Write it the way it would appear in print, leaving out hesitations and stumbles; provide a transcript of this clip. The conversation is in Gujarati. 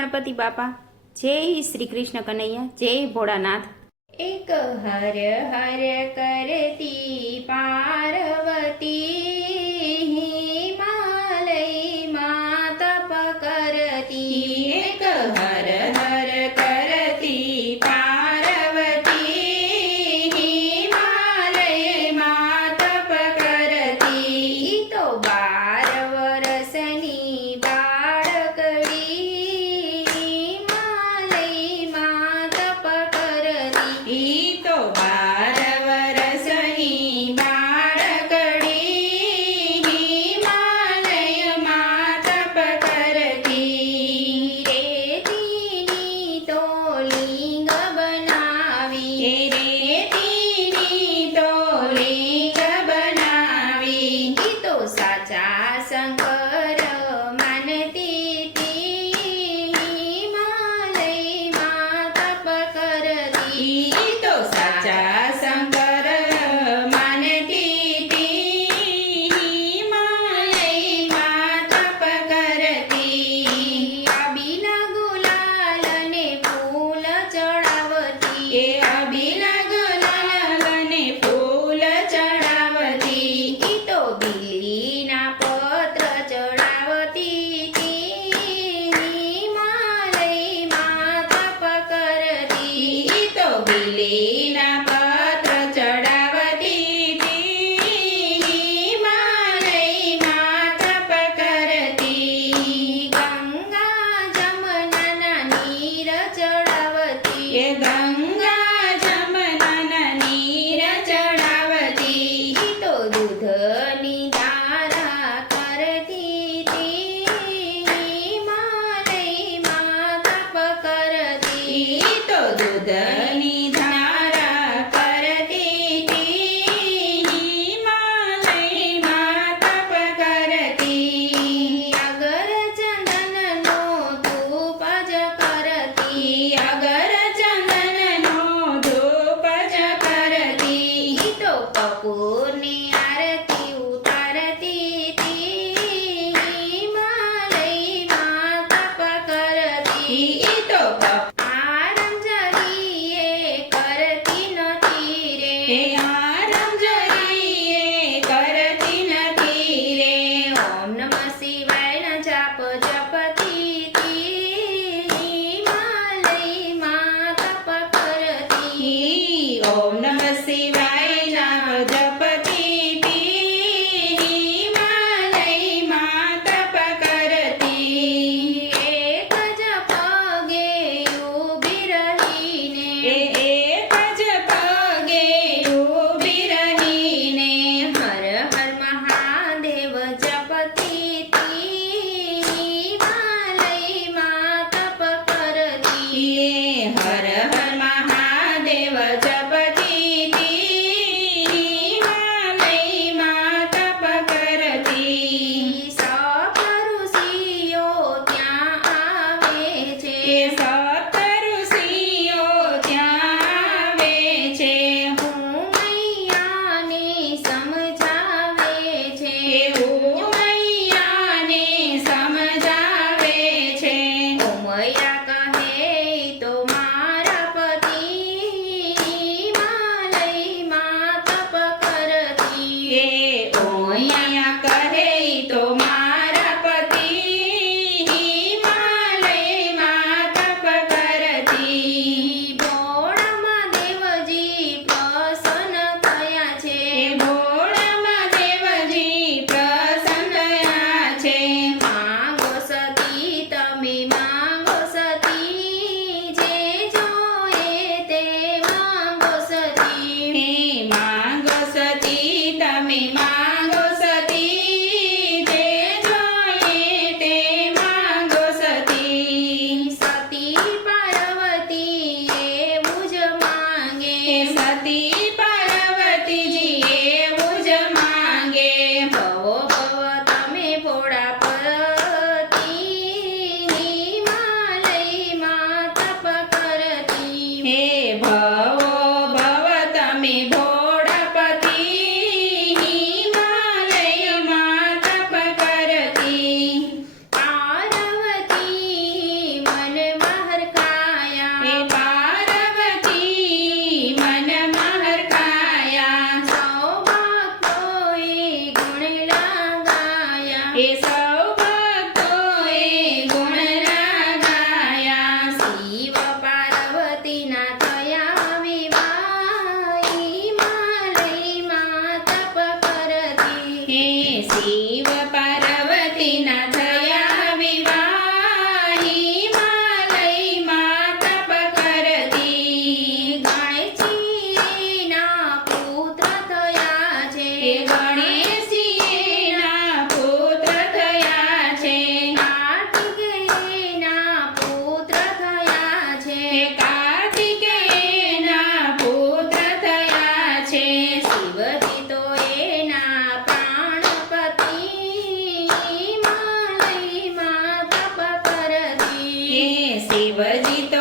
ગણપતિ બાપા, જય શ્રી કૃષ્ણ કનૈયા, જય ભોળાનાથ। એક હર હર કરતી પાર્વતી, હિમાલયમાં તપ કરતી। એક હર હર કરતી પાર્વતી, હિમાલયમાં તપ કરતી। ઈ તો 12 વર્ષની બાળકડી, હિમાલયમાં તપ કરતી। ઈ તો 12 વર્ષની બાળકડી, હિમાલયમાં તપ કરતી। રેતીની તો લિંગ બનાવી, રેતીની તો લિંગ બનાવી। ઈ તો સાચા શંકર માનતી તી, હિમાલયમાં તપ કરતી। ઈ તો સાચા શંકર માનતી તી, હિમાલયમાં તપ કરતી। અબીલા ગુલાલને ફૂલ ચડાવતી, એ અબીલા ગુલાલને ફૂલ ચડાવતી। ઈ તો બીલીના પત્ર ચડાવતી તી, હિમાલયમાં તપ કરતી। ઈ તો બીલીના પત્ર ચડાવતી તી, હિમાલયમાં તપ કરતી। ગંગા જમનાના નીર ચડાવતી, એ ગંગા જમનાના નીર ચડાવતી। ઈ તો દૂધની ધારા કરતી તી, હિમાલયમાં તપ કરતી। ઈ તો દૂધની ધારા કરતી તી, હિમાલયમાં તપ કરતી। અગર ચંદનનો ધૂપ જ કરતી, અગર ચંદનનો ધૂપ જ કરતી। ઈ તો કપૂરની આરતી ઉતારતી તી, હિમાલયમાં તપ કરતી। ઈ તો આરમ જરીએ કરતી નથી રે, આરમ જરીએ કરતી નથી રે। ઓમ નમઃ શિવાયના જાપ જપતી તી, હિમાલયમાં તપ કરતી। ઓમ નમઃ શિવાયના જપતી તી, હિમાલયમાં તપ કરતી। એક જ પગે ઊભી રહીને, એક જ પગે ઊભી રહીને હર હર મહાદેવ જપતી તી, હિમાલયમાં તપ કરતી। હર હર મહાદેવ જપતી તી, હિમાલયમાં તપ કરતી। સપ્તઋષિઓ ત્યાં આવે છે, સપ્ત ઋષિઓ ત્યાં આવે છે। હું મૈયાને સમજાવે છે, હું મૈયાને સમજાવે છે। ઉમૈયા કહે તો મારા પતિ, હિમાલયમાં તપ કરતી। ઉમૈયા કહે તો મારા પતિ, હિમાલયમાં તપ કરતી। ભોળામાં દેવજી પ્રસન્ન થયા છે, ભોળામાં દેવજી પ્રસન્ન થયા છે। માંગો સતી તમે માંગો સતી, જે જોઈએ તે માંગો સતી। હે માંગો સતી તમે માંગો સતી, જે જોઈએ તે માંગો સતી। સતી પાર્વતી એવું જ માંગે, સતી પાર્વતીજી એવું જ માંગે। ભવો ભવ તમે ભોળા પતિ, હિમાલયમાં તપ કરતી। હે ભવો ભવ તમે ભોળા પતિ, હે શિવ પાર્વતીના થયા વિવાહ હિમાલયમાં તપ કરતી ગણેશજીના પુત્ર થયા છે ગણેશજીના પુત્ર થયા છે કાર્તિકેયના પુત્ર થયા છે કાર્તિકેયના પુત્ર થયા છે શિવજી તો એના પ્રાણપતિ હિમાલયમાં તપ કરતી હે શિવજી તો